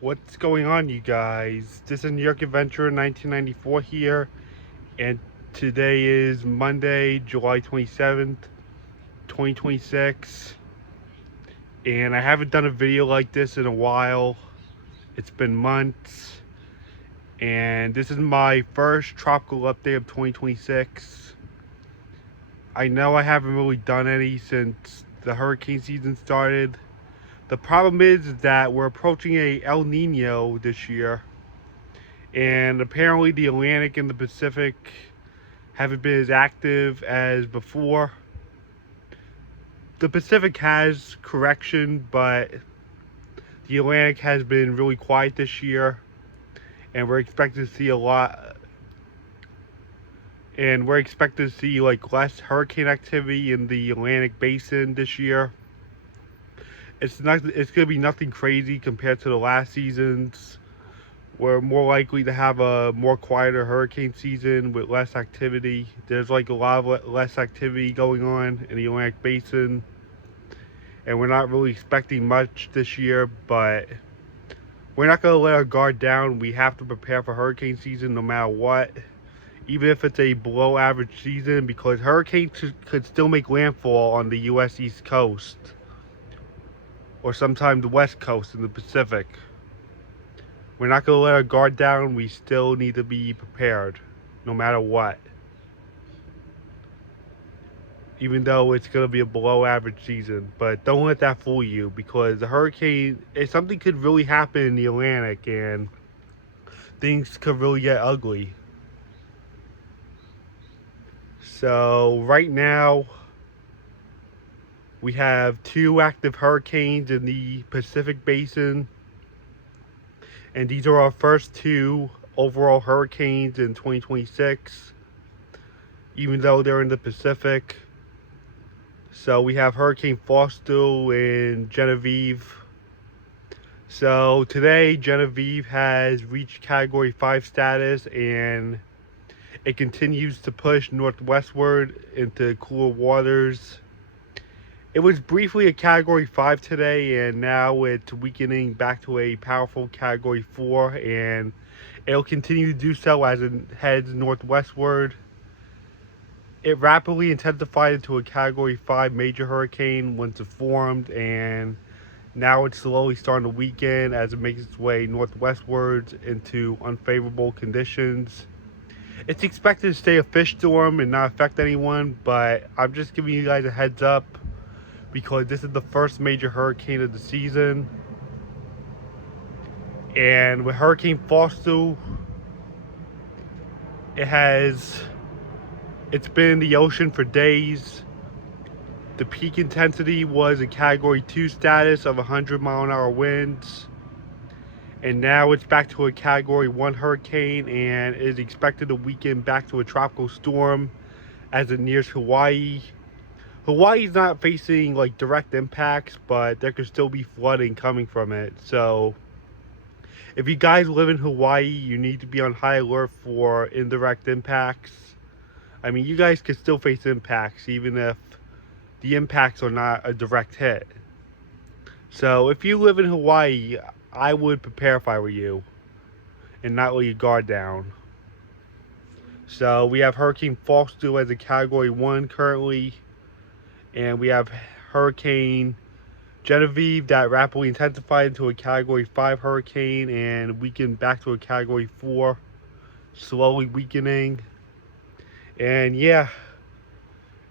What's going on, you guys? This is New York Adventure 1994 here, and today is Monday, July 27th, 2026. And I haven't done a video like this in a while. It's been months, and this is my first tropical update of 2026. I know I haven't really done any since the hurricane season started. The problem is that we're approaching a El Nino this year, and apparently the Atlantic and the Pacific haven't been as active as before. The Pacific has correction, but the Atlantic has been really quiet this year, and we're expecting to see a lot. And we're expecting to see like less hurricane activity in the Atlantic basin this year. It's not. It's gonna be nothing crazy compared to the last seasons. We're more likely to have a more quieter hurricane season with less activity. There's like a lot of less activity going on in the Atlantic Basin, and we're not really expecting much this year, but we're not going to let our guard down. We have to prepare for hurricane season no matter what, even if it's a below average season, because hurricanes could still make landfall on the U.S. East Coast, or sometimes the West Coast in the Pacific. We're not going to let our guard down. We still need to be prepared, no matter what. Even though it's going to be a below average season. But don't let that fool you, because the hurricane, if something could really happen in the Atlantic, and things could really get ugly. So right now, we have 2 active hurricanes in the Pacific Basin. And these are our first 2 overall hurricanes in 2026, even though they're in the Pacific. So we have Hurricane Fausto and Genevieve. So today, Genevieve has reached Category 5 status, and it continues to push northwestward into cooler waters. It was briefly a Category 5 today, and now it's weakening back to a powerful Category 4, and it'll continue to do so as it heads northwestward. It rapidly intensified into a Category 5 major hurricane once it formed, and now it's slowly starting to weaken as it makes its way northwestwards into unfavorable conditions. It's expected to stay a fish storm and not affect anyone, but I'm just giving you guys a heads up because this is the first major hurricane of the season. And with Hurricane Fausto, it's been in the ocean for days. The peak intensity was a Category 2 status of 100-mile-an-hour winds. And now it's back to a Category 1 hurricane and is expected to weaken back to a tropical storm as it nears Hawaii. Hawaii's not facing like direct impacts, but there could still be flooding coming from it. So if you guys live in Hawaii, you need to be on high alert for indirect impacts. I mean, you guys could still face impacts even if the impacts are not a direct hit. So if you live in Hawaii, I would prepare if I were you and not let your guard down. So we have Hurricane Fausto as a Category 1 currently, and we have Hurricane Genevieve that rapidly intensified into a Category 5 hurricane and weakened back to a Category 4, slowly weakening. And yeah,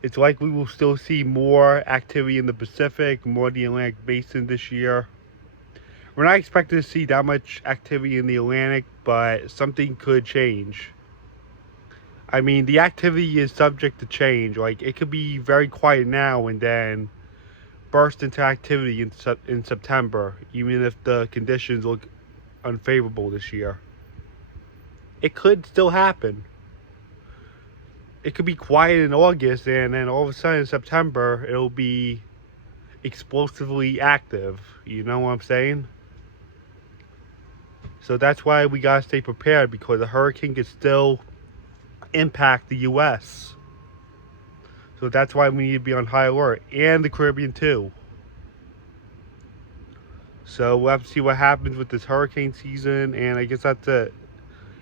it's likely we'll still see more activity in the Pacific, more in the Atlantic Basin this year. We're not expecting to see that much activity in the Atlantic, but something could change. I mean, the activity is subject to change. Like, it could be very quiet now and then burst into activity in September, even if the conditions look unfavorable this year. It could still happen. It could be quiet in August, and then all of a sudden in September, it'll be explosively active. You know what I'm saying? So that's why we gotta stay prepared, because a hurricane could still impact the U.S. So that's why we need to be on high alert, and the Caribbean too. So we'll have to see what happens with this hurricane season, and I guess that's it.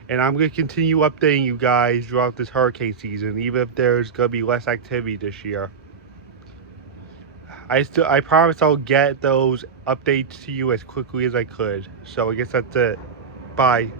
And I'm going to continue updating you guys throughout this hurricane season, even if there's going to be less activity this year. I promise I'll get those updates to you as quickly as I could. So I guess that's it. Bye.